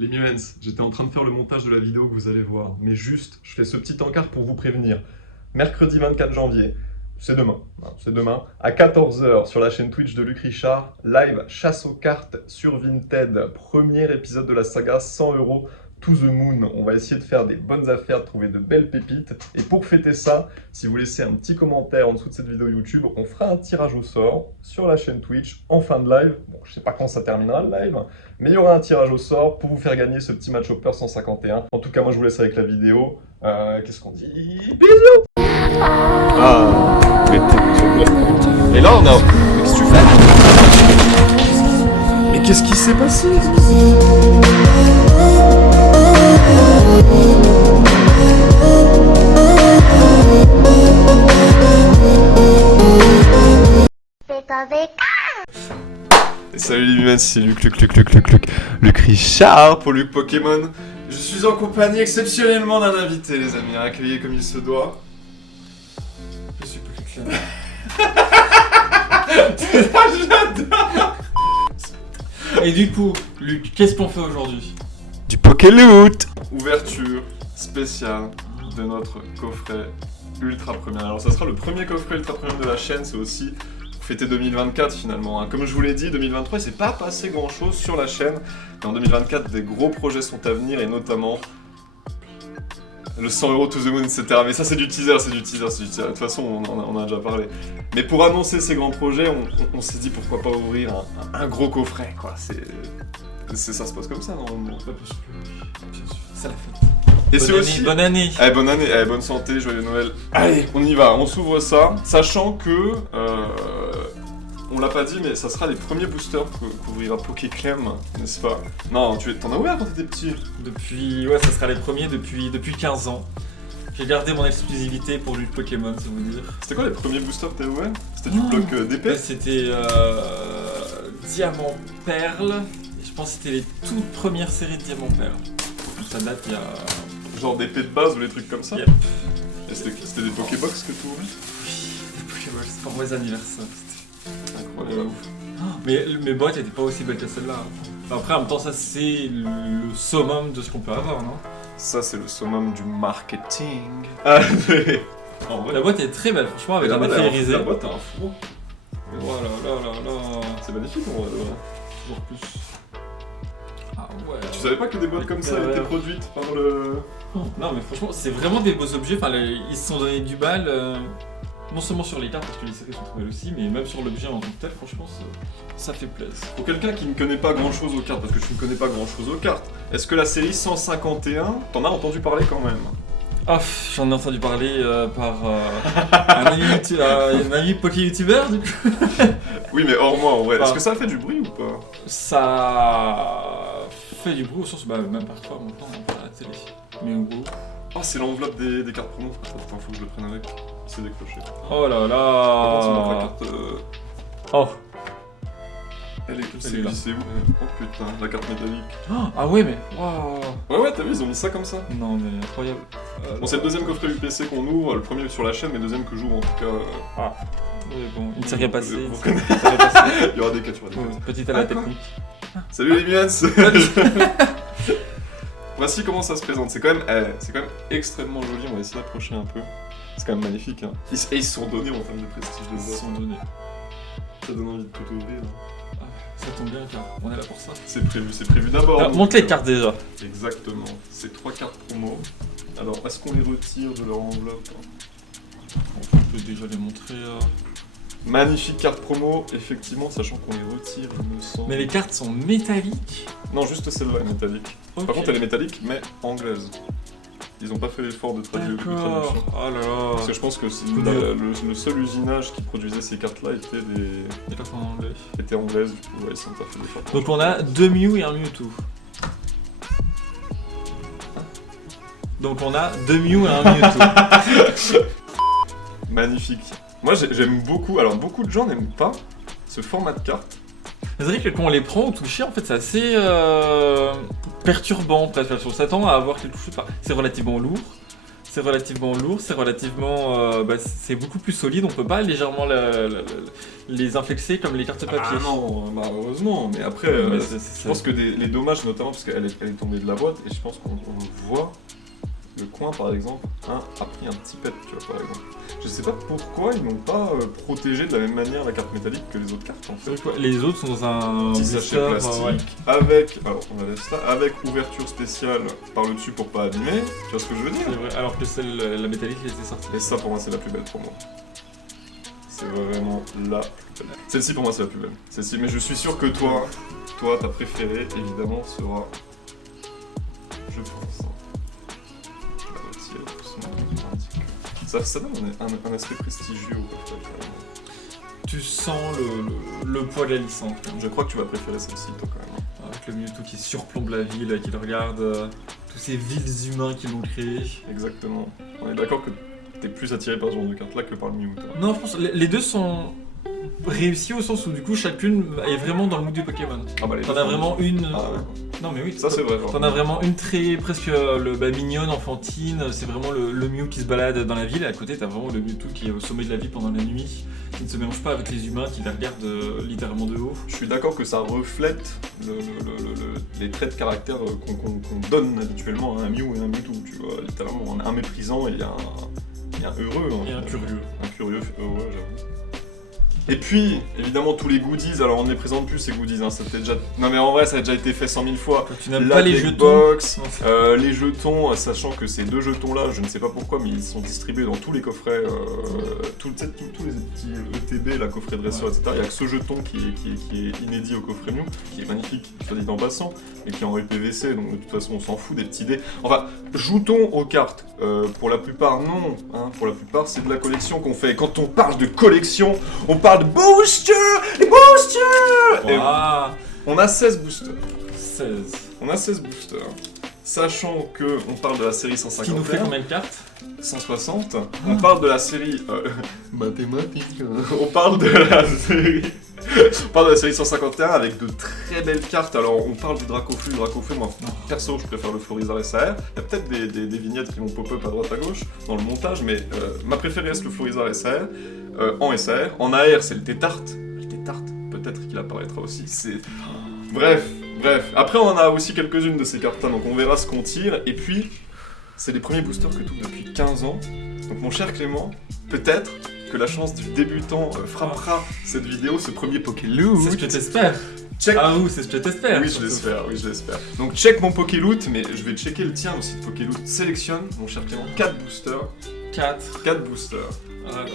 Les Mimens, j'étais en train de faire le montage de la vidéo que vous allez voir, mais juste, je fais ce petit encart pour vous prévenir. Mercredi 24 janvier, c'est demain, c'est demain, à 14 h sur la chaîne Twitch de Luc Richard, live chasse aux cartes sur Vinted, premier épisode de la saga, 100 € to the moon. On va essayer de faire des bonnes affaires, de trouver de belles pépites. Et pour fêter ça, si vous laissez un petit commentaire en dessous de cette vidéo YouTube, on fera un tirage au sort sur la chaîne Twitch en fin de live. Bon, je sais pas quand ça terminera le live, mais il y aura un tirage au sort pour vous faire gagner ce petit match Hopper 151. En tout cas, moi je vous laisse avec la vidéo. Qu'est-ce qu'on dit? Bisous! Ah, et là on a... Mais qu'est-ce que tu fais? Mais qu'est-ce qui s'est passé? Et salut les humains, c'est Luc Richard pour Luc Pokémon. Je suis en compagnie exceptionnellement d'un invité, les amis, accueillis comme il se doit. Je suis Pokéclub. J'adore. Et du coup, Luc, qu'est-ce qu'on fait aujourd'hui? Du Pokéloot. Ouverture spéciale de notre coffret ultra premium. Alors ça sera le premier coffret ultra premium de la chaîne, c'est aussi pour fêter 2024 finalement. Comme je vous l'ai dit, 2023 il s'est pas passé grand chose sur la chaîne. Mais en 2024 des gros projets sont à venir et notamment le 100 € to the moon, etc. Mais ça c'est du teaser, c'est du teaser. De toute façon on en a déjà parlé. Mais pour annoncer ces grands projets, on s'est dit pourquoi pas ouvrir un gros coffret quoi. Ça se passe comme ça normalement. Bien sûr. C'est la fête. Et c'est aussi... Bonne année. Bonne année, bonne santé, joyeux Noël. Allez, on y va, on s'ouvre ça, sachant que... on l'a pas dit, mais ça sera les premiers boosters qu'ouvrira Pokéclem, n'est-ce pas? Non, t'en as ouvert quand t'étais petit? Ouais, ça sera les premiers depuis 15 ans. J'ai gardé mon exclusivité pour Luc Pokémon, ça vous dire. C'était quoi les premiers boosters que t'as ouvert? C'était du bloc d'épée? C'était Diamant Perle. Et je pense que c'était les toutes premières séries de Diamant Perle. Ça date il y a... Genre d'épée de base ou les trucs comme ça? Yep. Et c'était des Pokébox que tu ouvrais? Oui, des Pokéballs pour mes anniversaires. Incroyable. Mais mes boîtes étaient pas aussi belles que celle-là. Après, en même temps, ça c'est le summum de ce qu'on peut avoir, non? Ça c'est le summum du marketing. Ah mais... En vrai, La boîte est très belle, franchement, avec un effet irisé. la boîte a un four. Voilà, là. C'est magnifique en vrai. Toujours plus. Ah ouais. Tu savais pas que des boîtes comme ça étaient produites par le... Non mais franchement, c'est vraiment des beaux objets. Enfin, ils se sont donné du mal, non seulement sur les cartes, parce que les séries sont très belles aussi, mais même sur l'objet en tant que tel, franchement, ça fait plaisir. Pour quelqu'un qui ne connaît pas grand chose aux cartes, parce que je ne connais pas grand chose aux cartes, est-ce que la série 151, t'en as entendu parler quand même? Ah, j'en ai entendu parler par un ami Poké-youtubeur, du coup. Oui, mais hors moi en vrai. Ah. Est-ce que ça a fait du bruit ou pas? Ça fait du bruit au sens, même parfois maintenant, à la télé. Mais en gros... Ah, c'est l'enveloppe des cartes promo. Attends, faut que je le prenne avec. Il s'est décroché. Oh là Par contre, c'est notre là. carte... Oh. Elle est Elle est là. glissée où? Oh putain, la carte métallique. Ah ouais, mais... Waouh. Ouais, t'as vu, ils ont mis ça comme ça. Non mais incroyable. Bon, c'est le deuxième coffret UPC qu'on ouvre, le premier sur la chaîne, mais le deuxième que j'ouvre en tout cas. Oui, bon, il ne s'est rien passé. Vous il ne s'est connaissez. rien passé. Il y aura des catchs, Petite à la technique. Salut les miens. Voici comment ça se présente. C'est quand même extrêmement joli. On va essayer d'approcher un peu. C'est quand même magnifique. Hein. Ils se sont donnés en termes de prestige de Ils se boîte. sont donnés. Ça donne envie de tout ouvrir. Ah, ça tombe bien car on est là pour ça. C'est prévu d'abord. Alors, monte les cartes déjà. Exactement. C'est 3 cartes promo. Alors, est-ce qu'on les retire de leur enveloppe? On peut déjà les montrer. Magnifique carte promo, effectivement, sachant qu'on les retire, il me semble. Mais les cartes sont métalliques. Non, juste celle-là est métallique. Ok. Par contre, elle est métallique, mais anglaise. Ils ont pas fait l'effort de traduction. D'accord. Oh là là. Parce que je pense que le seul usinage qui produisait ces cartes-là était Les cartes en anglais. était anglaise, du coup, ouais, ils ont pas fait l'effort. Donc on a 2 Mew et un Mewtwo. Donc on a 2 Mew et un Mewtwo. Magnifique. Moi, j'aime beaucoup, alors beaucoup de gens n'aiment pas ce format de carte. C'est vrai que quand on les prend au toucher, en fait, c'est assez perturbant. Presque. On s'attend à avoir quelque chose. Enfin, c'est relativement lourd. C'est relativement lourd, c'est relativement... c'est beaucoup plus solide, on peut pas légèrement les inflexer comme les cartes papier. Ah non, malheureusement, mais après, je pense que les dommages, notamment parce qu'elle est tombée de la boîte, et je pense qu'on voit le coin par exemple, a pris un petit pet, tu vois, par exemple. Je sais pas pourquoi ils n'ont pas protégé de la même manière la carte métallique que les autres cartes en fait. Les autres sont dans un Petit sachet booster, plastique avec, alors on va laisser ça, avec ouverture spéciale par le dessus pour pas abîmer, tu vois ce que je veux dire? C'est vrai, alors que celle, la métallique elle était sortie. Et ça pour moi c'est la plus belle pour moi. C'est vraiment la plus belle. Celle-ci pour moi c'est la plus belle. Celle-ci, mais je suis sûr que toi, ta préférée évidemment sera, je pense. Je la retire doucement. Ça donne un aspect prestigieux au coffret, carrément. Tu sens le poids de la licence. Je crois que tu vas préférer celle-ci toi quand même. Avec le Mewtwo qui surplombe la ville, qui le regarde, tous ces villes humains qui l'ont créé. Exactement. On est d'accord que t'es plus attiré par ce genre de carte là que par le Mew, toi. Non, je pense que les deux sont réussis au sens où du coup chacune est vraiment dans le mood du Pokémon. Ah bah les T'en deux as sont- vraiment une... Ah ouais. Non mais oui, Ça c'est vrai. t'en as vraiment une très presque mignonne, enfantine, c'est vraiment le Mew qui se balade dans la ville, et à côté t'as vraiment le Mewtwo qui est au sommet de la ville pendant la nuit, qui ne se mélange pas avec les humains, qui la regardent littéralement de haut. Je suis d'accord que ça reflète les traits de caractère qu'on donne habituellement à un Mew et un Mewtwo, tu vois, littéralement. Un méprisant et un heureux. Et un curieux. Un curieux heureux, j'avoue. Et puis, évidemment, tous les goodies, alors on ne les présente plus ces goodies, hein, c'était déjà... Non mais en vrai, ça a déjà été fait 100 000 fois. Quand tu n'aimes La pas les deck jetons... box, Non, c'est- les jetons, sachant que ces deux jetons-là, je ne sais pas pourquoi, mais ils sont distribués dans tous les coffrets, tous les petits ETB, la coffret dresseur, Ouais. etc. Il n'y a que ce jeton qui est inédit au coffret Mew, qui est magnifique, soit dit en passant, et qui est en UPVC, donc de toute façon on s'en fout des petits dés. Enfin, joutons aux cartes, pour la plupart non, hein, pour la plupart c'est de la collection qu'on fait. Et quand on parle de collection, on parle de booster, les boosters. Et Ouah, on a 16 boosters. 16. On a 16 boosters. Sachant que on parle de la série Ce qui 151, nous fait combien de cartes 160, on parle de la série mathématiques. On parle de la série. On parle de la série 151 avec de très belles cartes. Alors on parle du Dracofeu, moi perso je préfère le Florizarre SAR. Il y a peut-être des vignettes qui vont pop-up à droite à gauche dans le montage, mais ma préférée reste le Florizarre SAR. En SAR, en AR c'est le Tétarte. Le Tétarte, peut-être qu'il apparaîtra aussi. Bref. Après on en a aussi quelques-unes de ces cartes-là, donc on verra ce qu'on tire. Et puis, c'est les premiers boosters que tu ouvres depuis 15 ans. Donc mon cher Clément, peut-être que la chance du débutant frappera cette vidéo, ce premier Pokéloot. C'est ce que t'espères. Check. Ah oui, c'est ce que t'espères. Oui, je l'espère. Donc check mon Pokéloot, mais je vais checker le tien aussi de Pokéloot. Sélectionne, mon cher Clément, 4 boosters. 4. 4 boosters. Alors,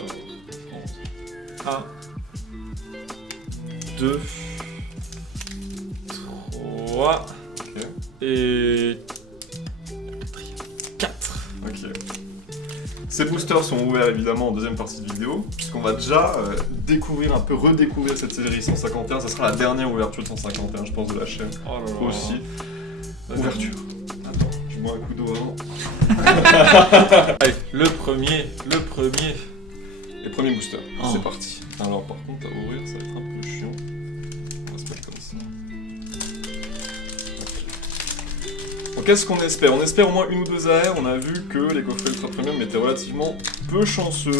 1, 2, 3 Ok. et 4. Ok. Ces boosters sont ouverts évidemment en deuxième partie de vidéo, puisqu'on va déjà redécouvrir cette série 151. Ça sera la dernière ouverture de 151, je pense, de la chaîne Oh là là. aussi. Ouverture. Attends, je bois un coup d'eau avant. Allez, le premier. Les premiers boosters, Oh. c'est parti. Alors par contre, à ouvrir, ça va être un peu chiant. On va se mettre comme ça. Ok. Donc qu'est-ce qu'on espère? On espère au moins une ou deux AR. On a vu que les coffrets ultra premium étaient relativement peu chanceux.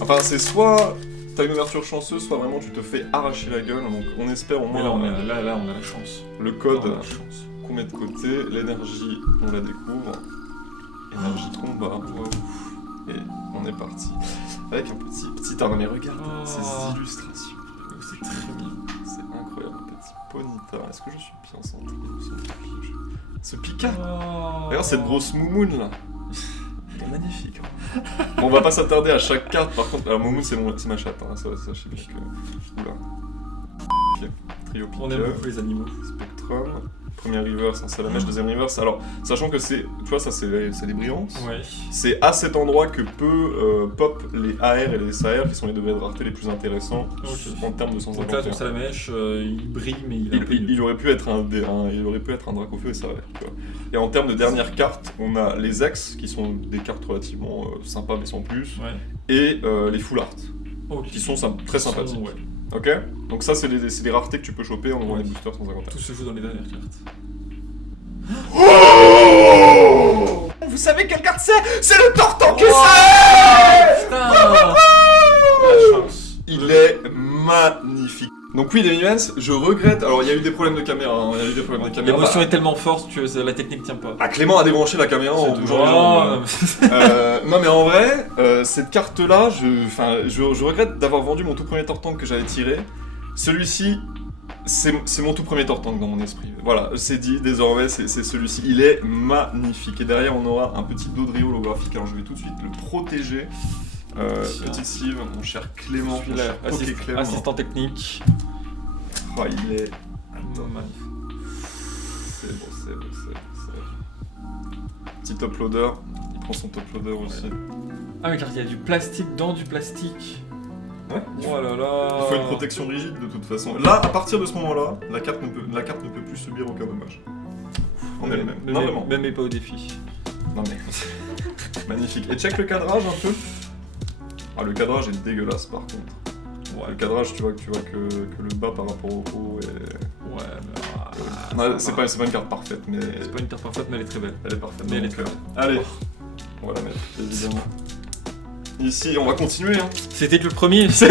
Enfin, c'est soit t'as une ouverture chanceuse, soit vraiment tu te fais arracher la gueule. Donc on espère au Mais moins là, on a la chance. le code On a la chance. qu'on met de côté. L'énergie, on la découvre. Énergie combat. Et on est parti. Avec un petit arme. Mais regarde Oh. ces illustrations. C'est très bien. C'est incroyable, un petit Ponyta. Est-ce que je suis bien centré? Ce Pika. Oh. Regarde cette grosse moumoune là. Elle est magnifique. Hein. Bon, on va pas s'attarder à chaque carte par contre. Alors, moumoune, c'est ma chatte. Hein. Ça, je sais plus que. Oula. Ok. Trio Pika. On aime beaucoup les animaux. Spectrum. Première reverse, hein, c'est la mèche, deuxième reverse. Alors, sachant que c'est. Tu vois, ça c'est les brillances. Ouais. C'est à cet endroit que peut pop les AR et les SAR qui sont les deux de rareté les plus intéressants Ok. en termes de Donc là, 151. ton salamèche, il brille, mais il est un peu Il aurait pu être un Dracofeu et ça va. Tu vois. Et en termes de dernière carte, on a les ex qui sont des cartes relativement sympas mais sans plus, Ouais. et les full art Ok. qui sont très sympathiques. Ouais. Ok. Donc ça c'est des raretés que tu peux choper en ouvrant les boosters 151. Tout se joue dans les dernières cartes. Vous savez devinez quelle carte c'est? C'est le Tortank Oh, SAR. putain. La chance. Il est magnifique. Donc oui, Demi-Mens, je regrette. Alors il y a eu des problèmes de caméra. Hein. Il y a eu des problèmes de caméra. L'émotion est tellement forte que la technique tient pas. Bah, Clément a débranché la caméra en bougeant les jambes. Non mais en vrai, cette carte-là, je regrette d'avoir vendu mon tout premier Tortank que j'avais tiré. Celui-ci, c'est mon tout premier Tortank dans mon esprit. Voilà, c'est dit, désormais, c'est celui-ci. Il est magnifique. Et derrière, on aura un petit Dodrio holographique. Alors je vais tout de suite le protéger. Petite Steve, mon cher Clément, mon cher Clément. Assistant technique. Oh, il est... Magnifique. C'est beau. Petit uploader. Il prend son uploader aussi. Ah mais car il y a du plastique dans du plastique. Ouais. Oh là là. Il faut une protection rigide de toute façon. Là, à partir de ce moment-là, la carte ne peut plus subir aucun dommage. En elle-même. Non, vraiment. Même pas au défi. Non mais... Magnifique. Et check le cadrage un peu. Ah, le cadrage est dégueulasse par contre. Ouais. Le cadrage, tu vois que le bas par rapport au haut est... Ouais, mais... non, c'est pas une carte parfaite, mais... C'est pas une carte parfaite, mais elle est très belle. Elle est parfaite. Mais elle est très belle. Allez, on va la mettre, évidemment. Ici, on va continuer, hein. C'était que le premier. Sur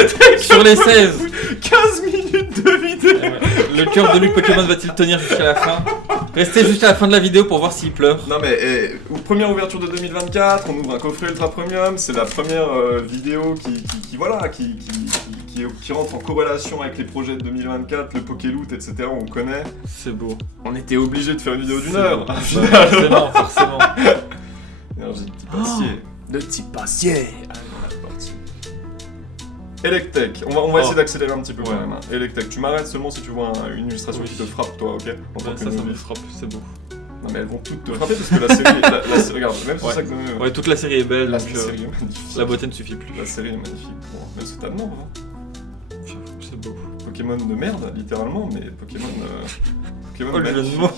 les 16. 15 minutes de vidéo. Le cœur de Luc Pokémon va-t-il tenir jusqu'à la fin? Restez jusqu'à la fin de la vidéo pour voir s'il pleure. Non mais, première ouverture de 2024, on ouvre un coffret ultra premium, c'est la première vidéo qui rentre en corrélation avec les projets de 2024, le Pokéloot, etc. On connaît. C'est beau. On était obligé de faire une vidéo d'une C'est heure. beau. Forcément. Énergie de petit passier. Le petit passier. Allez, on est reparti. Electek, on va essayer d'accélérer un petit peu quand même. Hein. Electek, tu m'arrêtes seulement si tu vois une illustration qui te frappe, toi, ok? Ça me frappe, c'est beau. Non mais elles vont toutes te frapper parce que la série, regarde, même sur ça que... Ouais, toute la série est belle, la donc série est magnifique. la beauté ne suffit plus. La série est magnifique, bon, même c'est tellement, hein. C'est beau. Pokémon de merde, littéralement, mais Pokémon... Pokémon le jeu de magnifique. mots.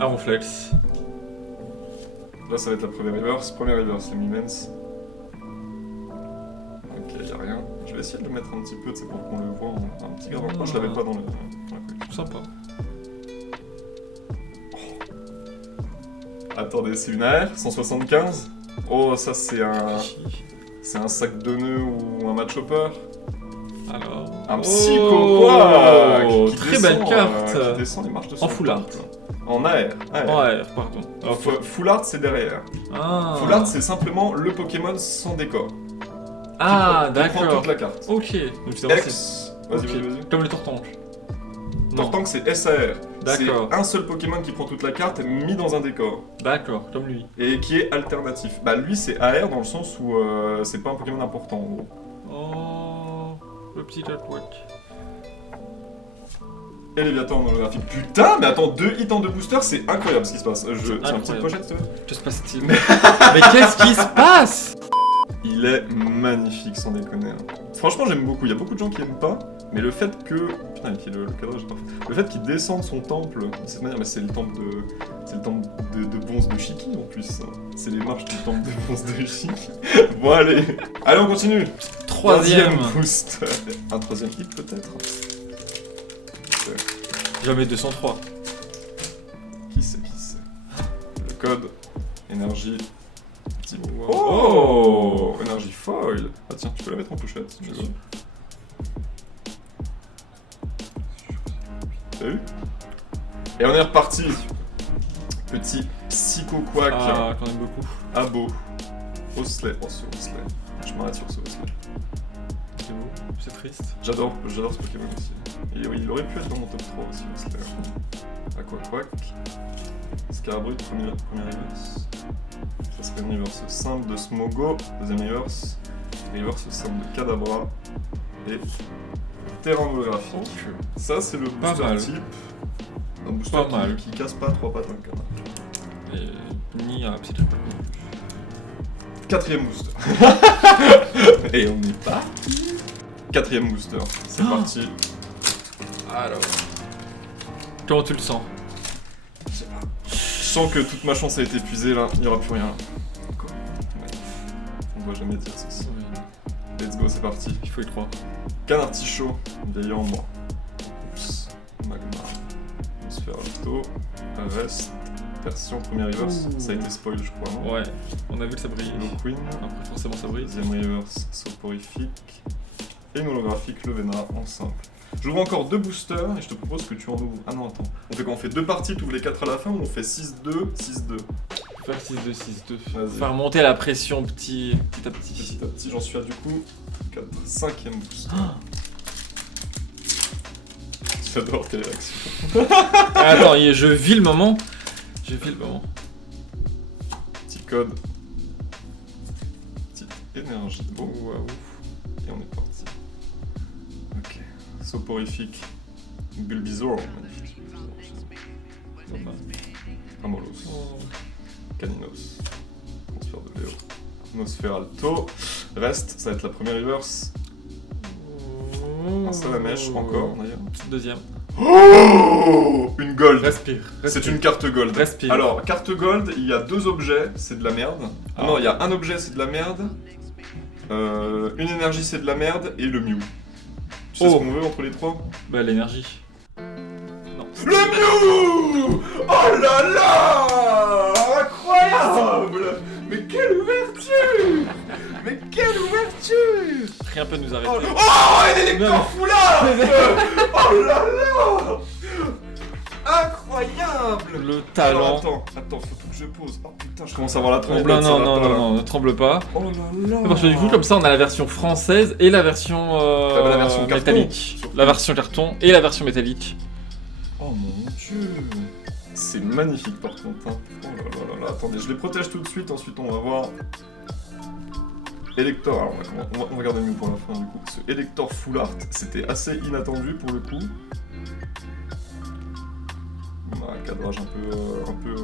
Aronflex. Là ça va être la première reverse, les Mimens. Ok, y'a rien. Je vais essayer de le mettre un petit peu, tu sais, pour qu'on le voit en un petit garde. Moi je l'avais pas dans la collection. Sympa. Attendez, c'est une AR 175. Oh, ça c'est un sac de nœuds ou un match hopper. Alors. Un psycho qui très descend, belle carte. Qui descend les marches de son En full art. temple. En AR. Ouais, pardon. Alors, full art c'est derrière. Ah. Full art c'est simplement le Pokémon sans décor. Ah, Qui prend d'accord. toute la carte. Ok. Donc c'est vraiment X. Vas-y, Ok. vas-y. Comme le Tortank. Non. Tortank c'est SAR. D'accord. C'est un seul Pokémon qui prend toute la carte mis dans un décor. D'accord, comme lui. Et qui est alternatif. Bah lui c'est AR dans le sens où c'est pas un Pokémon important en gros. Oh, le petit artwork. Et Léviathan en holographique. Putain, mais attends, 2 hits en 2 boosters, c'est incroyable ce qui se passe. Tiens, une petite incroyable. pochette, s'il te plaît. Que se passe-t-il? Mais qu'est-ce qui se passe? Il est magnifique, sans déconner. Hein. Franchement, j'aime beaucoup. Il y a beaucoup de gens qui aiment pas, mais le fait que... Putain, et puis le cadrage est parfait. Le fait qu'il descende son temple de cette manière, mais c'est le temple de Bonze de Shiki en plus. Hein. C'est les marches du temple de Bonze de Shiki. Bon, allez. Allez, on continue. Troisième boost. Un troisième hit peut-être. Jamais 203. Qui c'est? Le code, énergie, type. Wow. Oh, énergie foil. Ah tiens, tu peux la mettre en pochette si tu veux. T'as vu? Et on est reparti. Petit Psycho Quack. Ah, qu'on aime beaucoup. Abo. Osley. Oh, ce Osley. Je m'arrête sur ce Osley. C'est beau, c'est triste. J'adore ce Pokémon aussi. Et oui, il aurait pu être dans mon top 3 aussi, Osley. Aquaquack. Scarbrut, première reverse. Ça serait une reverse simple de Smogo, deuxième reverse. Reverse simple de Kadabra. Et terrain holographique. Ok. Ça, c'est le Pas booster mal. type. Un booster Pas mal. qui casse pas 3 pattes un canard. Et ni un petit truc. Quatrième booster. Et on est pas. Quatrième booster. C'est parti. Alors. Comment tu le sens? Je sais pas. Je sens que toute ma chance a été épuisée là, il n'y aura plus rien. Quoi? On ne doit jamais dire ceci. Let's go, c'est parti. Il faut y croire. Canartichaud, vieille ombre. Oups. Magma. Sphère Alto. Reste. version premier reverse, Ouh. ça a été spoil, je crois. Non Ouais, on a vu que ça brille. Hello Queen, Après, forcément, ça brille. deuxième reverse, soporifique. Et une holographique, le Vena en simple. J'ouvre encore 2 boosters et je te propose que tu en ouvres. Ah non, attends. On fait quoi? On fait 2 parties, tu ouvres les 4 à la fin ou on fait 6-2, 6-2? Faire 6-2, 6-2. Vas-y. Faire monter la pression petit à petit. Petit à petit, j'en suis à du coup 4, 5ème booster. J'adore tes réactions. Attends, je vis le moment. Je vis le moment. Petit code. Petite énergie. Bon, Waouh. et on est parti. Ok. Soporifique. Bulbasaur. Magnifique. Amolos. Caninos. Transfert de Léo. Nosferalto. Reste, ça va être la première reverse. Un Salamèche encore d'ailleurs. Deuxième. Oh, une gold. Respire. C'est une carte gold. Respire. Alors, carte gold, il y a 2 objets, c'est de la merde. Ah non, il y a un objet, c'est de la merde. Une énergie, c'est de la merde. Et le Mew. Tu sais ce qu'on veut entre les 3? Bah, l'énergie. Non. Le Mew! Oh là là! Incroyable! Mais quelle ouverture! Mais quelle ouverture! Rien peut nous Oh, arrêter. oh un électeur foulard! Oh là là! Incroyable! Le Alors, talent. attends, faut tout que je pose. Oh putain, je commence à avoir la tremblette. Non, ça non, va non, pas, là. non, ne tremble pas. Oh là là! Parce que du coup, comme ça, on a la version française et la version, la version carton, métallique. surtout. La version carton et la version métallique. Oh mon dieu! C'est magnifique par contre. Hein. Oh là là là là. Attendez, je les protège tout de suite, ensuite on va voir. Elector, alors on va garder mieux pour la fin du coup. Ce Elector Full Art, c'était assez inattendu pour le coup. On a un cadrage un peu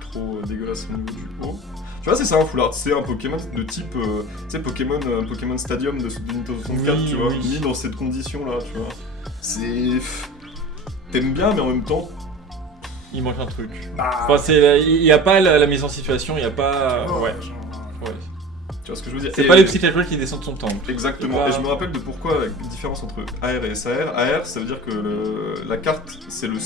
trop dégueulasse au niveau du haut. Tu vois, c'est ça un Full Art, c'est un Pokémon de type, tu sais, Pokémon Stadium de Nintendo 64, Oui, tu vois, oui. mis dans cette condition là, tu vois. C'est... T'aimes bien, mais en même temps... Il manque un truc. Ah, Enfin, il n'y a pas la mise en situation, il n'y a pas. Ouais. Tu vois ce que je veux dire? C'est Et- pas les petits étoiles qui descendent son temple. Exactement, C'est et pas- je me rappelle de pourquoi la différence entre AR et SAR. AR, ça veut dire que la carte, c'est la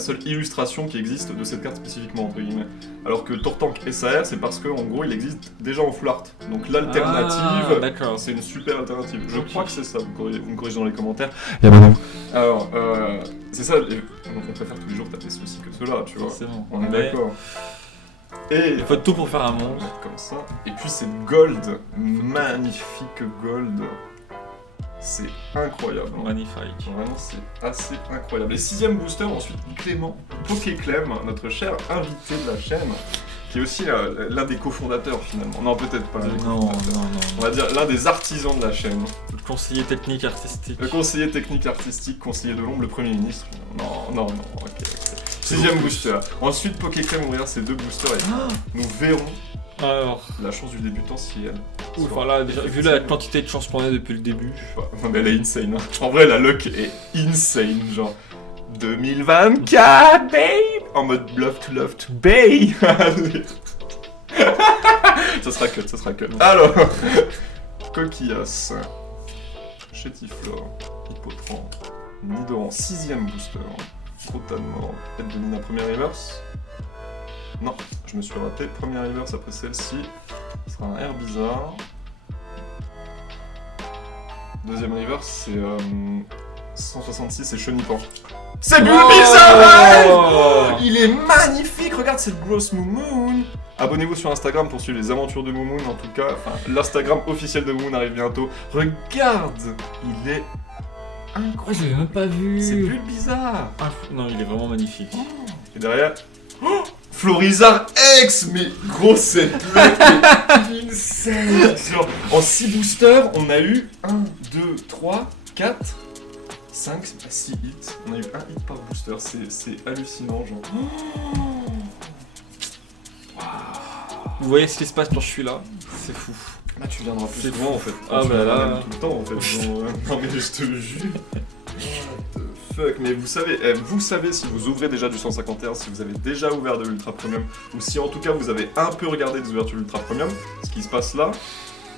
seule illustration qui existe de cette carte spécifiquement, entre guillemets. Alors que Tortank SAR, c'est parce qu'en gros, il existe déjà en full art. Donc Ah, l'alternative, d'accord. c'est une super alternative. Je Ok. crois que c'est ça, vous me corrigez dans les commentaires. Alors, c'est ça, on préfère tous les jours taper ceci que cela, tu vois. C'est bon. On est Mais d'accord. Et il faut tout pour faire un on va monde. mettre comme ça. Et puis c'est gold, magnifique gold. C'est incroyable. Magnifique. Vraiment, c'est assez incroyable. Et 6ème booster, ensuite Clément, Pokéclem, notre cher invité de la chaîne, qui est aussi l'un des cofondateurs finalement. Non, peut-être pas l'un des Non, cofondateurs. non. On va dire l'un des artisans de la chaîne. Le conseiller technique artistique. Le conseiller technique artistique, conseiller de l'ombre, le premier ministre. Non, ok. 6ème booster. Ensuite, Pokéclem ouvrira ses 2 boosters et nous verrons Alors, la chance du débutant si elle. enfin là, déjà, vu la quantité de chance qu'on a depuis le début. Non mais elle est insane. Hein. En vrai, la luck est insane, genre 2024, babe. En mode love to babe. ça sera cut. Alors, Coquillas, Chétiflore, Hippotran, Nidoran, 6ème booster, Crotanmore, Aide de Nina, première reverse. Non, je me suis raté. Première reverse après celle-ci. Ce sera un air bizarre. Deuxième reverse, c'est 166, c'est Chenipan. C'est Bulbasaur! Oh Il est magnifique! Regarde cette grosse Moumoun! Abonnez-vous sur Instagram pour suivre les aventures de Moumoun, en tout cas. Enfin, l'Instagram officiel de Moumoun arrive bientôt. Regarde! Il est Oh, incroyable. je l'ai même pas vu. C'est Bulbasaur! Non, il est vraiment magnifique. Et derrière... Oh, Florizard X! Mais gros, cette mec est insane! Genre, en 6 boosters, on a eu 1, 2, 3, 4, 5, 6 hits. On a eu un hit par booster, c'est hallucinant, genre. Vous voyez ce qui se passe quand je suis là? C'est fou. Là, tu viendras plus C'est souvent, fou. en fait. Ah, Tu bah viendras là. même tout le temps, en fait. Genre, non, mais je te jure. What the fuck? Mais vous savez si vous ouvrez déjà du 151, si vous avez déjà ouvert de l'Ultra Premium, ou si en tout cas vous avez un peu regardé des ouvertures Ultra Premium, ce qui se passe là,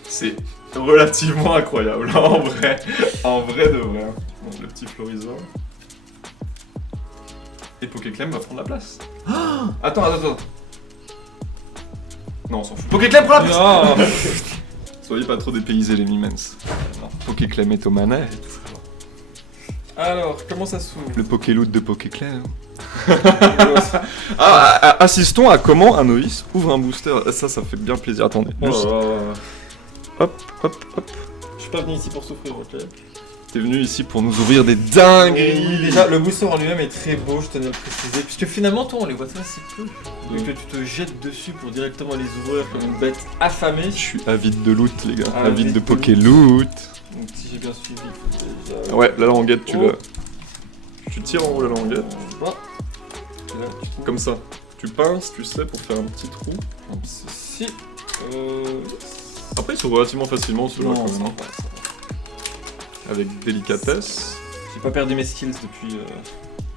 c'est relativement incroyable, en vrai de vrai. Bon, le petit Florizard. Et Pokéclem va prendre la place. Attends. Non, on s'en fout. Pokéclem prend la place. Non. Soyez pas trop dépaysés les mimens. Non, Pokéclem est aux manettes. Alors, comment ça s'ouvre? Le Pokéloot de Pokéclem. Assistons à comment un novice ouvre un booster. Ça fait bien plaisir. Attendez. Juste- Hop. Je suis pas venu ici pour souffrir, ok? T'es venu ici pour nous ouvrir des dingueries. Déjà, le booster en lui-même est très beau, je tenais à le préciser. Puisque finalement, toi, on les voit assez peu. Donc que tu te jettes dessus pour directement les ouvrir comme une bête affamée. Je suis avide de loot, les gars. Avide Avide de de Pokéloot. Donc si j'ai bien suivi, il faut déjà... Ouais, la languette, tu Oh. la... Tu tires en haut la languette. Voilà. Et là, tu Comme ça. Tu pinces, tu sais, pour faire un petit trou. comme ceci. Après, ils s'ouvrent relativement facilement, ceux-là, Non, quand ça même, va hein. pas, ça va. Avec délicatesse. J'ai pas perdu mes skills depuis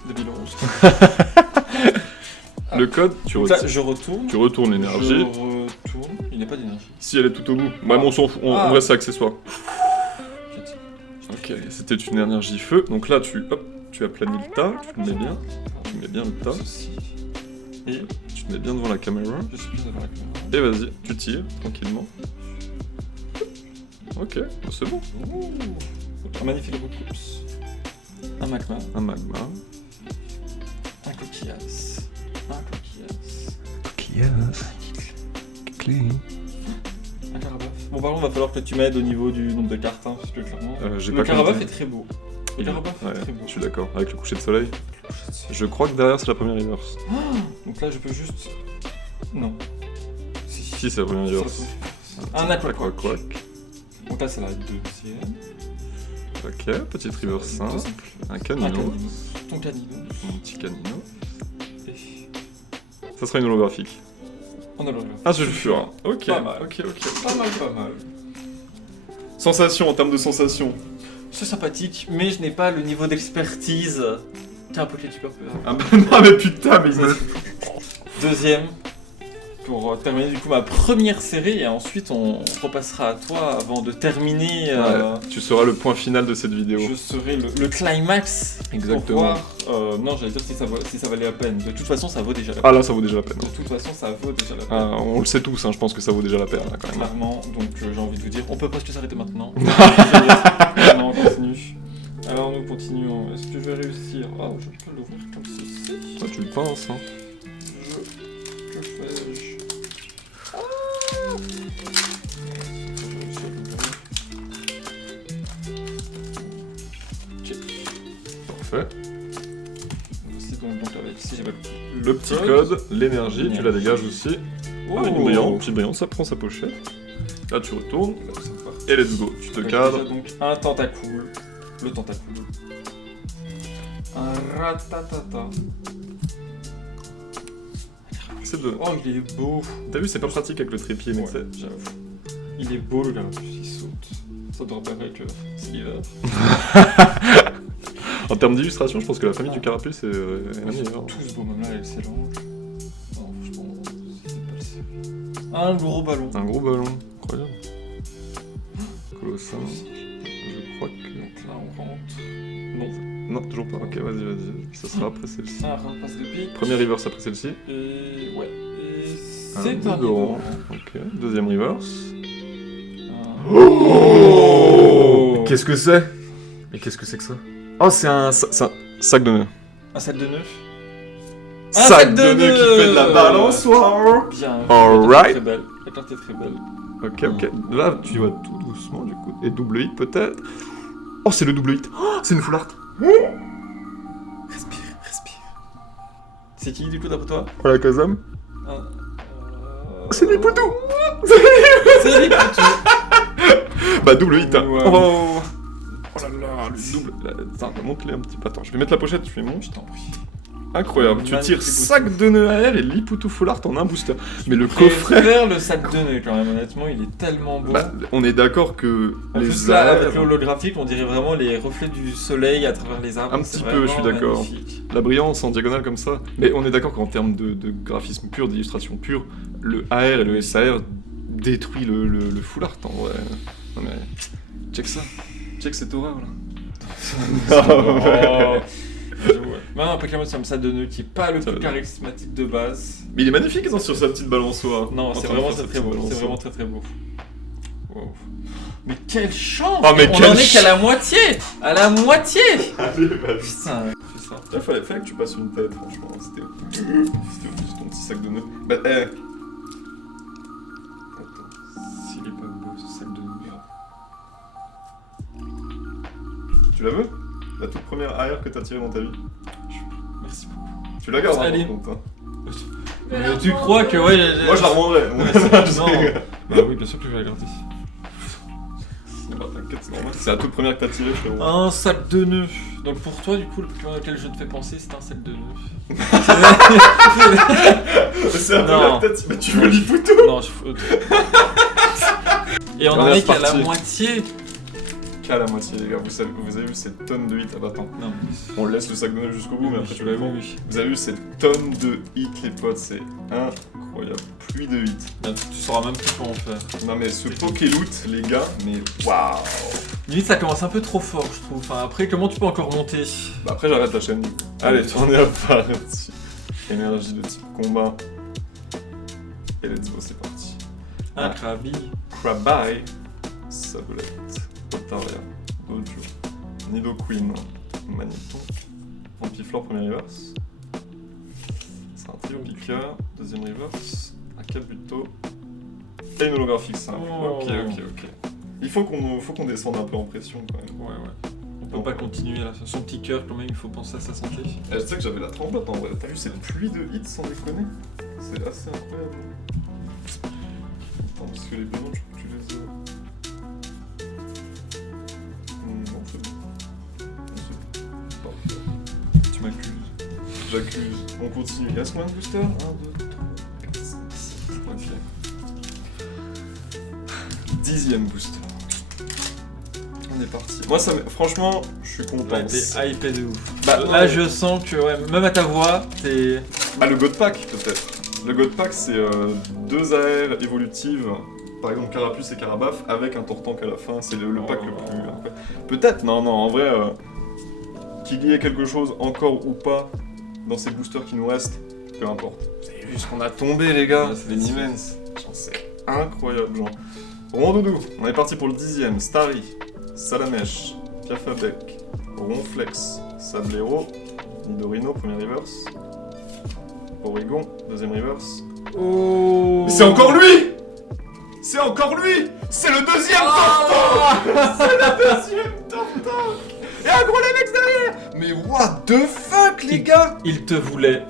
2011. Le code, tu Donc là, retires. je retourne. Tu retournes l'énergie. Je retourne. Il n'y a pas d'énergie. Si elle est tout au bout. Bah, on s'en fout. En vrai, c'est accessoire. Ok, c'était une énergie feu. Donc là, tu aplanis le tas. Tu le mets bien. Tu mets bien le tas. Ceci. Et Tu te mets bien devant la caméra. je suis plus devant la caméra. Et vas-y, tu tires tranquillement. Ok, c'est bon. Ouh. Un magnifique recoups. Un magma. Un magma. Un coquillasse. Un coquillasse. Un carabaf. Bon, par contre, va falloir que tu m'aides au niveau du nombre de cartes, hein, parce que clairement. J'ai Le pas carabaf compté. est très beau. Le Il- carabaf est ouais, très beau. je suis d'accord. Avec le coucher de soleil. Je crois que derrière, c'est la première reverse. Donc là, je peux juste. Non. Si, c'est la première reverse. Un aquaquack. Aquaquack. Donc là, c'est la deuxième. Ok, petite reverse simple. Tout simple. Un Un canino. canino. Ton canino. Mon petit canino. Et Ça sera une holographique. on a le Ah, sulfure. Ok, Pas mal. ok. Pas mal, pas mal. Sensation, en termes de sensation. C'est sympathique, mais je n'ai pas le niveau d'expertise qu'un Pokétuber peut avoir. Ah bah non, mais putain, mais il me... Deuxième, pour terminer du coup ma première série, et ensuite on repassera à toi avant de terminer. Ouais, tu seras le point final de cette vidéo. Je serai le climax. Exactement. Pour voir, non, j'allais dire si ça valait la peine. De toute façon, ça vaut déjà la Ah peine. là, ça vaut déjà la peine. De toute façon, ça vaut déjà la peine. Ah, on le sait tous, hein, je pense que ça vaut déjà la peine, là, quand même. Clairement, donc j'ai envie de vous dire, on peut presque s'arrêter maintenant. Non, on continue. Alors nous continuons. Est-ce que je vais réussir? Oh, je peux l'ouvrir comme ceci. Toi, tu le penses, hein. Que fais-je? Ah, je vais réussir à l'ouvrir. Parfait. Voici donc avec ici j'avais Le petit code, l'énergie, tu la dégages aussi. Oh, Avec brillant, petit brillant, ça prend sa pochette. Là, tu retournes. Là, c'est parti. Et let's go, tu te Avec cadres. déjà donc un tentacule. Le tentacule. Un ratatata. C'est deux. Oh, il est beau. T'as vu, c'est pas pratique avec le trépied, mais Ouais, tu sais. j'avoue. Il est beau le gars, il saute. Ça te rappellerait que c'est l'hiver. En termes d'illustration, je pense que la famille du Carapuce c'est la meilleure. Tous beaux, même là, elle s'élance. Non, franchement, c'est pas le série. Un gros ballon. Un gros ballon, incroyable. Colossin, je crois que... Donc là, on rentre. Non. Non, toujours pas. Ok, vas-y. Ça sera après celle-ci. Un repasse de pique. Première reverse après celle-ci. Et ouais. Et Un c'est un biberon. biberon. Ok, deuxième reverse. Oh Qu'est-ce que c'est? Mais qu'est-ce que c'est que ça? Oh, c'est un sac de nœuds. Un sac de nœuds. Sac de nœuds qui fait de la balançoire. Bien. Alright. Très belle. La carte est très belle. Ok. Là, tu vas tout doucement du coup. Et double hit peut-être. Oh, c'est le double hit. Oh, c'est une full art. Respire. C'est qui du coup d'après toi? Voilà, Kazam. C'est C'est des poutous. C'est les poutous. Bah, double hit. Hein. Ouais. Oh là là, le double. Attends, monte-les un petit peu. Attends, je vais mettre la pochette, je fais mon. Je t'en prie. Incroyable. Tu Magnifique tires sac de nœuds AR et Lipoutou full art en un booster. Mais le coffret. Préfère le sac de nœuds quand même, honnêtement, il est tellement beau. Bah, on est d'accord que En les plus là, avec AR, l'holographique, on dirait vraiment les reflets du soleil à travers les arbres. Un C'est petit peu, je suis vraiment d'accord. magnifique. la brillance en diagonale comme ça. Mais on est d'accord qu'en termes de graphisme pur, d'illustration pure, le AR et le SAR détruit le full art en vrai. Non mais, check ça. Check cette horreur là. Oh, j'avoue, ouais. Non, un Pokémon comme ça de nœud qui est pas le Ça plus va. charismatique de base. Mais il est magnifique hein, sur sa petite balançoire. Non, En c'est train de vraiment faire sa très très petite beau. C'est balançoire. vraiment très très beau. Wow. Mais quelle chance! Ah, mais on quelle en est qu'à la moitié! À la moitié! Allez, vas-y. Putain, fais ça. Là, fallait que tu passes une tête, franchement. C'était juste ton petit sac de nœuds. Bah, Attends. S'il est pas beau, ce sac de merde. Tu la veux? La toute première AR que t'as tirée dans ta vie. Merci beaucoup. Tu la gardes, hein, Allez. par contre. Hein. Mais tu crois que ouais. Moi, je la rendrai. Non. Bah oui, bien sûr que je vais la garder. Bah, t'inquiète, c'est normal. C'est la toute première que t'as tirée, frérot. Un sac de nœuds. Donc pour toi, du coup, le Pokémon auquel je te fais penser, c'est un sac de nœuds. C'est un peu Non. la tête. Mais tu veux l'Iputo? Non, je fous. Et on en Voilà, est c'est qu'à la parti. moitié. Qu'à la moitié, les gars. Vous avez vu cette tonne de hits à battant. Non, On laisse le sac de nœuds jusqu'au bout, mais après tu le prends. oui. Vous avez vu cette tonne de hits, les potes. C'est incroyable. Pluie de hits. Là, tu sauras même plus comment faire. Non, mais ce Pokéloot, les gars, mais waouh! Limite, ça commence un peu trop fort, je trouve. Enfin, après, comment tu peux encore monter? Bah après j'arrête la chaîne. Allez, on est à parti. Énergie de type combat. Et let's go, c'est parti. Un Krabi. Krabai, Sablette, Otaria, Dojo, Nidoqueen, Magneton, Ampiflore premier reverse. C'est un trio piqueur, deuxième reverse, un Kabuto et une holographique simple. Oh. Ok. Il faut qu'on descende un peu en pression quand même. Ouais. On peut pas continuer là. Son petit cœur, quand même, il faut penser à sa santé. Je sais que j'avais la tremblote en vrai. T'as vu cette pluie de hits sans déconner? C'est assez incroyable. Attends, parce que les ballons, je crois que tu les as. Non, c'est bon. Non, c'est bon. Parfait. Tu m'accuses. J'accuse. On continue. Il reste combien de boosters 1, 2, 3, 4, 5, 6. Ok. 10ème booster. On est parti. Moi, franchement, je suis content. Ouais, t'es hypé de ouf. Bah, Là, ouais. je sens que, ouais, même à ta voix, t'es. Ah, le God Pack, peut-être. Le God Pack, c'est 2 AR évolutives, par exemple Carapuce et Carabaf, avec un Tortank à la fin. C'est le pack le plus. Peut-être, non, en vrai, qu'il y ait quelque chose encore ou pas dans ces boosters qui nous restent, peu importe. Vous avez vu ce qu'on a tombé, les gars? Ouais, C'est des immenses. Genre, c'est incroyable, genre. Rondoudou, on est parti pour le 10ème. Starry, Salamèche, Piafabec, Ronflex, Sablero, Nidorino, premier reverse. Oregon, deuxième reverse. Oh. Mais c'est encore lui! C'est encore lui! C'est le deuxième Tortank! C'est le deuxième Tortank! Et un gros Lenex derrière! Mais what the fuck, les gars! Il te voulait.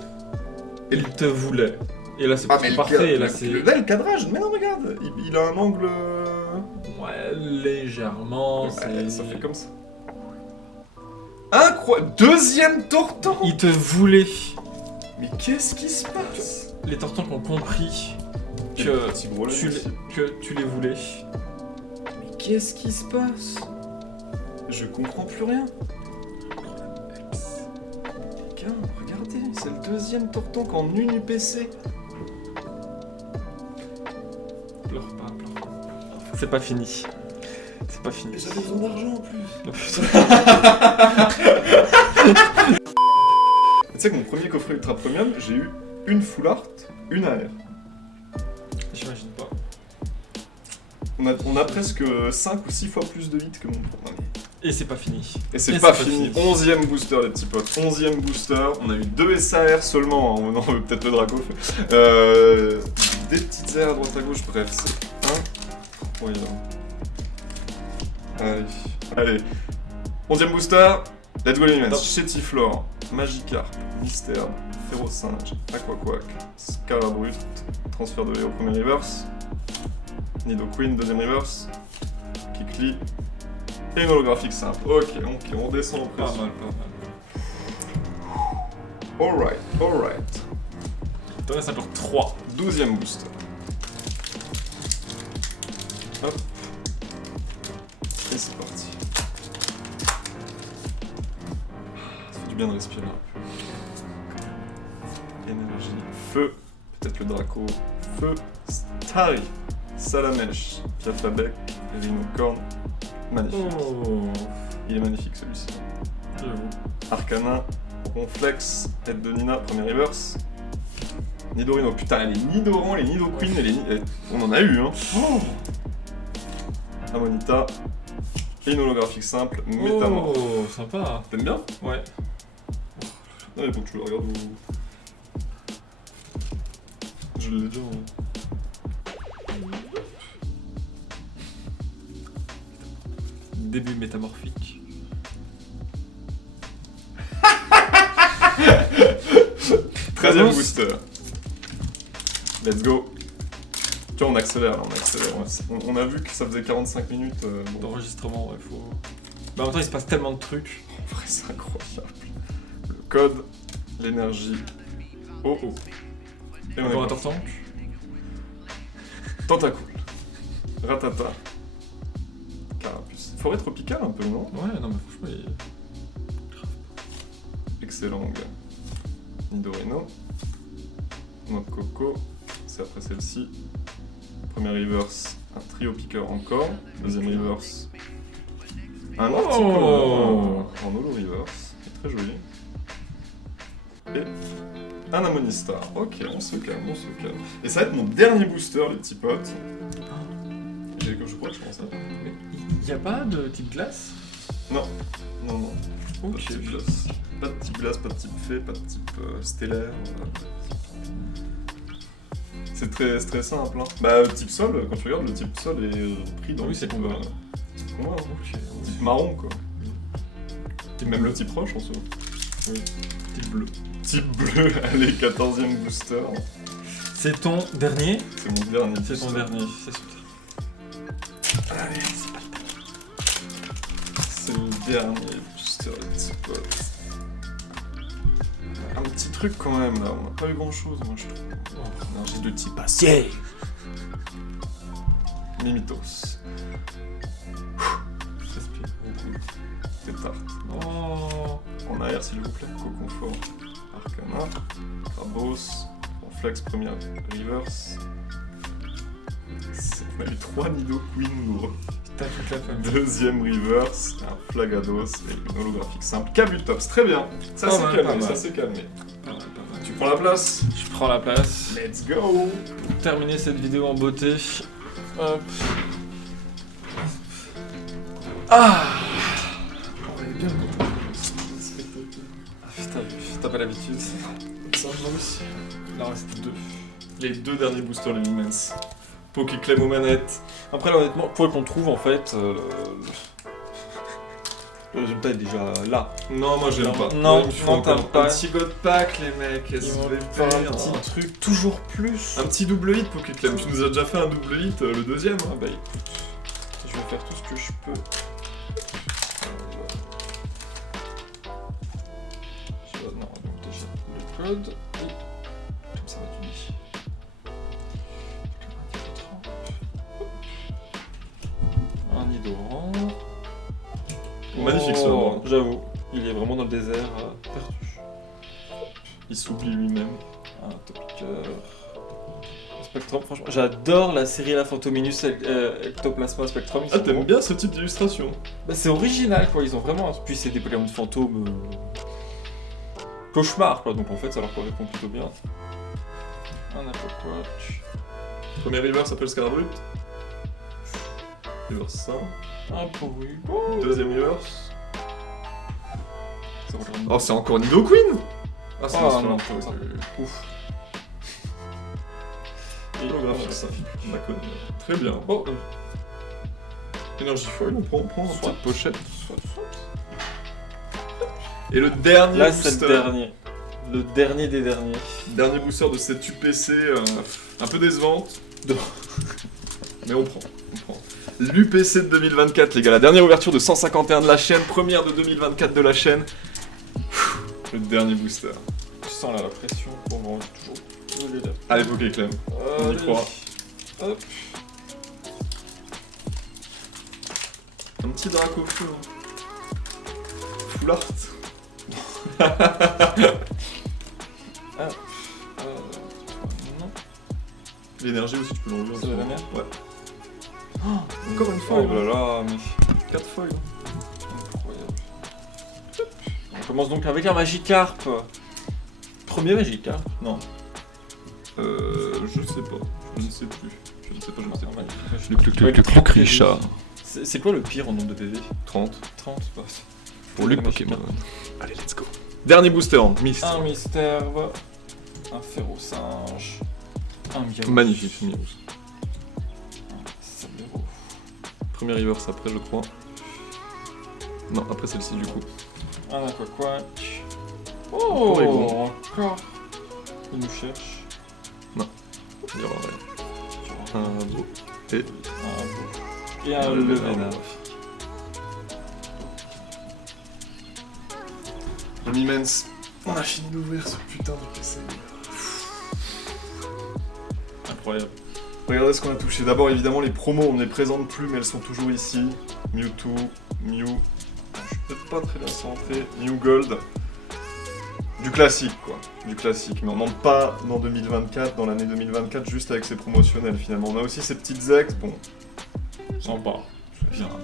Il te voulait. Et là, c'est Ah, mais parfait. Là, c'est. le cadrage, mais non, regarde! Il a un angle. Ouais, légèrement. Ouais, c'est... ça fait comme ça. Incroyable! Deuxième Tortank! Il te voulait. Mais qu'est-ce qui se passe? Les Tortanks ont compris Et le que petit gros tu, Lenex. que tu les voulais. Mais qu'est-ce qui se passe? Je comprends plus rien. Les gars, regardez, c'est le deuxième Tortank en une UPC. Pleure pas. C'est pas fini. C'est pas fini. Et j'avais besoin d'argent en plus. Oh, putain. Tu sais que mon premier coffret Ultra Premium, j'ai eu une Full Art, une AR. J'imagine pas. On a presque 5 ou 6 fois plus de hits que mon premier. Et c'est pas fini. Et c'est Et pas c'est pas fini. fini. 11ème booster, les petits potes. 11ème booster. On a eu 2 SAR seulement. Hein. On en veut peut-être le Draco. Des petites airs à droite à gauche. Bref, c'est incroyable. Allez. 11ème booster. Let's go les Top. Chetiflore, Magikarp, Mystère, Férocinge, Aquaquack, Scarabrut, transfert de Léo premier reverse, Nidoqueen deuxième reverse, Kikli et une holographique simple. Ok, on descend en Pas pression. mal. Alright. Il te reste encore 3. 12ème booster. Hop. Et c'est parti. Ça fait du bien de respirer un peu. Énergie. Feu. Peut-être le Draco. Feu. Starry. Salamèche. Piafabec. Rhinocorn. Magnifique. Oh. Il est magnifique celui-ci. J'avoue. Arcana. Ronflex, tête de Nina, premier reverse. Nidorino, putain, les Nidoran, les Nidoqueen et les on en a eu, hein. Oh. Amonita. Et une holographique simple, Métamorph. Oh, sympa. T'aimes bien? Ouais. Non, mais faut que tu le regardes où... Je l'ai déjà. Début métamorphique. 13ème booster. Let's go. Tu vois, on accélère là, on accélère. On a vu que ça faisait 45 minutes. Bon. D'enregistrement, ouais, faut. Bah, en même temps, il se passe tellement de trucs. En vrai, c'est incroyable. Le code, l'énergie. Oh oh. Et on Encore un est tortank. Tentacool. Ratata. Carapuce. Forêt tropicale un peu, non? Ouais, non, mais franchement, il... Excellent, gars. Nidorino. Noix de coco. C'est après celle-ci. Premier reverse, un trio piqueur encore. Deuxième reverse, un Articuno en holo reverse. C'est très joli. Et un Amonistar. Ok, on se calme, on se calme. Et ça va être mon dernier booster, les petits potes. Je crois que je commence à... Il y a pas de type glace? Non, non, non. Pas de Ok. type glace. Pas de type glace, pas de type fée, pas de type stellaire. C'est très simple. Hein. Bah, type sol, quand tu regardes, le type sol est pris dans Oui, le c'est type, commun. commun, hein. Ok. Type marron, quoi. Et même le type roche en soi. Oui. Type bleu. Type bleu, allez, 14ème booster. C'est ton dernier? C'est mon dernier. C'est ton booster. dernier, c'est sûr. Allez, c'est le dernier booster, les petits potes. Un petit truc quand même là, on n'a pas eu grand chose, moi je trouve. Énergie de type acier. Mimitos. Respire. C'est tarte. Oh. En arrière s'il vous plaît, Coconfort. Arcana. Krabos. Flex première reverse. On a eu 3 Nidoqueen gros. T'as toute la famille. Deuxième reverse, un Flagados et une holographique simple. Kabutops, très bien. Ça Pas s'est mal, calmé, pas ça mal. s'est calmé. Pas mal, pas mal. Tu prends la place? Je prends la place. Let's go! Pour terminer cette vidéo en beauté. Hop. Ah! On est bien content. Ah, putain, t'as pas l'habitude. Ça me aussi. Il en reste 2. Les deux derniers boosters, les Mimens. Pokéclem aux manettes. Après, là, honnêtement, pour qu'on trouve en fait. Le résultat est déjà là. Non, moi j'aime pas. Non, il me faut non, t'aimes encore pas. un petit God Pack, les mecs. Ils vont SVP, faire un hein. petit truc toujours plus. Un petit double hit, Pokéclem. Tu nous as déjà fait un double hit, le deuxième. Ah Hein. bah écoute, je vais faire tout ce que je peux. Je vais non, donc déjà le code et comme ça va tout dit. Un Nidoran. Magnifique, ce Oh, Nidoran. j'avoue, il est vraiment dans le désert perdu. Il s'oublie lui-même. Un Topiqueur. Spectrum, franchement, j'adore la série La Fantominus Ectoplasma Spectrum. ils Ah, sont t'aimes vraiment- bien ce type d'illustration? Bah, c'est original quoi, ils ont vraiment. Puis c'est des Pokémon de fantômes. Cauchemar quoi, donc en fait ça leur correspond plutôt bien. Un Aquaquatch. Premier river s'appelle Scarbrut. Reverse ça. Un Porygon. Deuxième reverse. Ça regarde. Oh, c'est encore Nidoqueen! Ah, c'est Ah sûr. non, comme ça. Ouf. Et Holographique, ça. D'accord. Très bien. Bon, énergie foil, on prend une Soit. petite pochette. Et le dernier Là c'est booster. le dernier. Le dernier des derniers. Dernier booster de cette UPC un peu décevante. Mais on prend. L'UPC de 2024, les gars. La dernière ouverture de 151 de la chaîne. Première de 2024 de la chaîne. Le dernier booster. Tu sens là la pression pour moi toujours. Allez, Pokéclem. On y Allez. croit. Hop. Un petit drac au feu. Full art. Non. L'énergie aussi, tu peux l'enlever. en C'est la soi. dernière. Ouais. Encore une Oh foil. là là, mais 4 foils. incroyable. On commence donc avec un Magikarp. Premier Magikarp? Non. Je sais pas. Je ne sais plus. Je ne sais pas, je me sais Ouais, pas. Le Krisha. C'est quoi le pire en nombre de PV? 30. 30, bah. Pour Luc Pokémon. Allez, let's go. Dernier booster, Mist. Un Mystère, un Ferrosinge, un Miaou. Magnifique, Miaou. Un Sablero. Premier reverse après, je crois. Non, après celle-ci, du coup. Un Aquaquack. Porygon. Encore. Il nous cherche. Il y aura rien. Un beau. Et Un beau. Et un le Levenard. Mimens. On a fini d'ouvrir ce putain de PC. Incroyable. Regardez ce qu'on a touché. D'abord, évidemment, les promos, on ne les présente plus, mais elles sont toujours ici. Mewtwo, Mew. Je peux pas très bien centrer. Mew Gold. Du classique, quoi. Du classique. Mais on n'entre pas dans 2024, dans l'année 2024, juste avec ses promotionnels, finalement. On a aussi ces petites ex. Bon, Sympa. c'est sympa.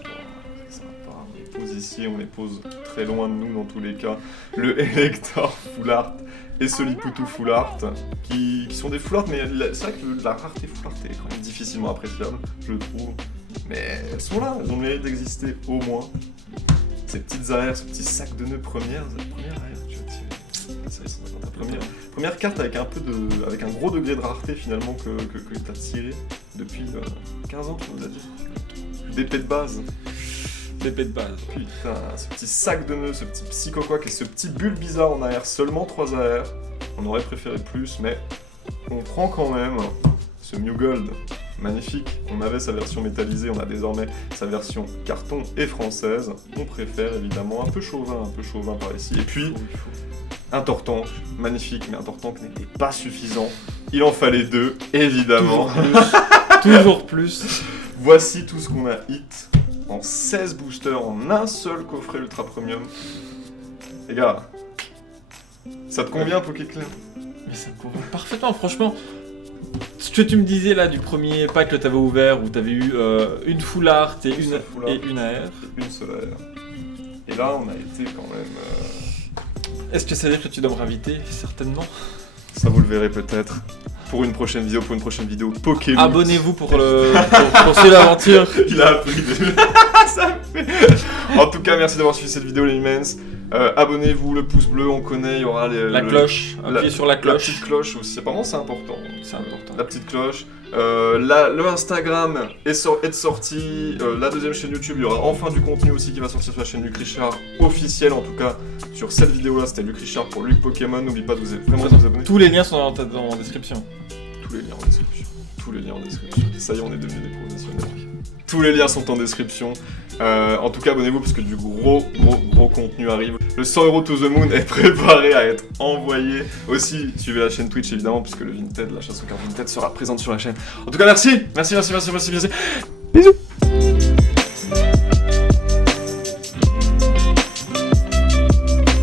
C'est sympa. On les pose ici, on les pose très loin de nous, dans tous les cas. Le Elector Full Art et ce Liputu Full Art, qui sont des Full Art, mais c'est vrai que la rareté Full Art est quand même difficilement appréciable, je trouve. Mais elles sont là, elles ont le mérite d'exister au moins. Ces petites arrières, ce petit sac de nœuds première arrière, tu vas tirer. Ça, c'est dans ta première carte avec un peu de, avec un gros degré de rareté finalement que t'as tiré depuis 15 ans, tu nous as dit. D'épée de base. L'épée de base. Putain, ce petit sac de nœuds, ce petit Psychoquack et ce petit bulle bizarre en arrière, seulement 3 AR. On aurait préféré plus, mais on prend quand même ce Mew Gold. Magnifique. On avait sa version métallisée, on a désormais sa version carton et française. On préfère évidemment un peu chauvin par ici. Et puis, un Tortank, magnifique, mais un Tortank n'était pas suffisant. Il en fallait 2, évidemment. Toujours plus. Voici tout ce qu'on a hit en 16 boosters en un seul coffret ultra premium. Les gars, ça te convient Pokéclean? Mais ça me convient parfaitement, franchement. Ce que tu me disais là du premier pack que t'avais ouvert où t'avais eu une full art et une AR. Une seule AR. Et là, on a été quand même... Est-ce que ça veut dire que tu dois me réinviter? Certainement. Ça, vous le verrez peut-être. Pour une prochaine vidéo Pokémon. Abonnez-vous pour suivre l'aventure. Il a appris de... Ça me fait... En tout cas, merci d'avoir suivi cette vidéo, les Mimens. Abonnez-vous, le pouce bleu, on connaît, il y aura la cloche, appuyez sur la cloche. La petite cloche aussi, apparemment c'est important. C'est important. La petite cloche. Le Instagram est sorti. La deuxième chaîne YouTube, il y aura enfin du contenu aussi qui va sortir sur la chaîne Luc Richard officielle. En tout cas, sur cette vidéo-là, c'était Luc Richard pour Luc Pokémon. N'oublie pas de vous abonner. Tous les liens sont en description. Tous les liens en description. Tous les liens en description. Ça y est, on est devenus des professionnels. Tous les liens sont en description. En tout cas, abonnez-vous parce que du gros contenu arrive. Le 100€ to the moon est préparé à être envoyé. Aussi, suivez la chaîne Twitch évidemment, puisque le Vinted, la chasse aux cartes Vinted sera présente sur la chaîne. En tout cas, merci. Bisous.